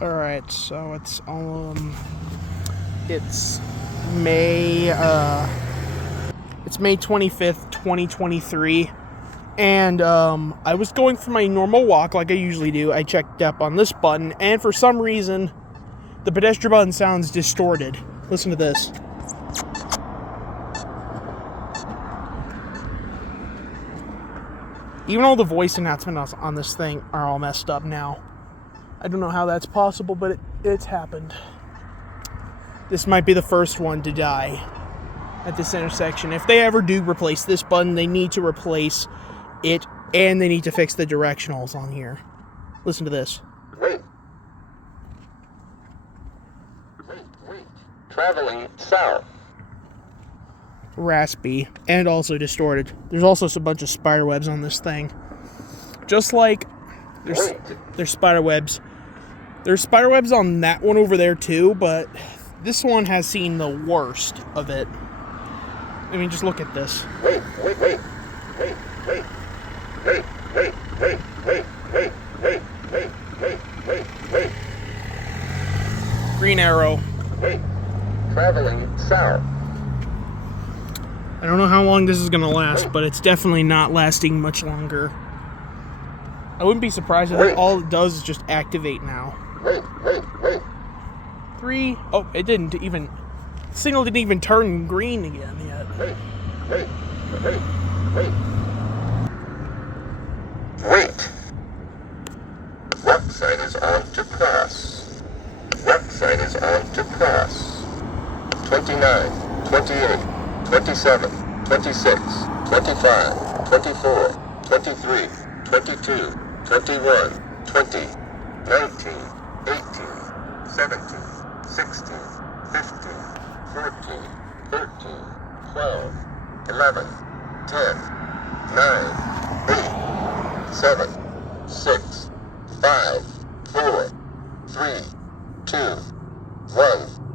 Alright, so it's May 25th, 2023. And I was going for my normal walk like I usually do. I checked up on this button, and for some reason the pedestrian button sounds distorted. Listen to this. Even all the voice announcements on this thing are all messed up now. I don't know how that's possible, but it's happened. This might be the first one to die at this intersection. If they ever do replace this button, they need to replace it, and they need to fix the directionals on here. Listen to this. Wait. Traveling south. Raspy and also distorted. There's also a bunch of spider webs on this thing. Just like there's spider webs. There's spider webs on that one over there too, but this one has seen the worst of it. I mean, just look at this. Green arrow. Traveling south. I don't know how long this is going to last, but it's definitely not lasting much longer. I wouldn't be surprised if all it does is just activate now. 3. Oh, it didn't even... The signal didn't even turn green again yet. Wait. Left side is on to cross. Left side is on to cross. 29, 28, 27, 26, 25, 24, 23, 22, 21, 20, 19, 18, 17, 16, 15, 14, 13, 12, 11, 10, 9, 8, 7, 6, 5, 4, 3, 2, 1.